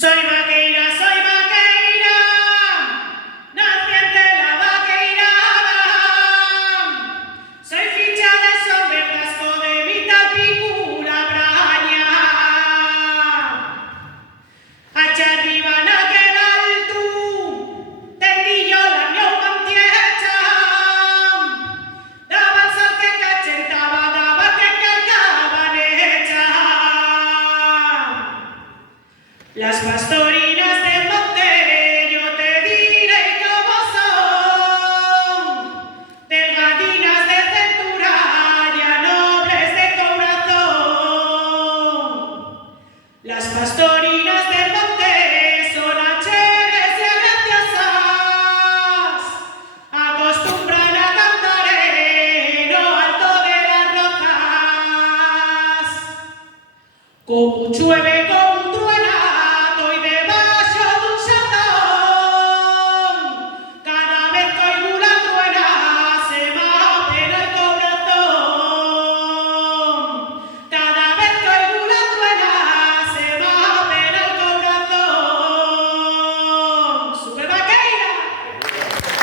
soy vaqueira, naciente la vaqueira. Soy ficha de sobre el casco de mi tapicura braña. Hacha arriba no queda el tú, tendillo la mio pantiecha. Daba el sol que cachentaba, daba que cargaban hecha. Las pastorinas del monte yo te diré cómo son, delgadinas de cintura, ya nobles de corazón. Las pastorinas del monte son acheres y agraciosas, acostumbran a cantar en lo alto de las rocas. Como llueve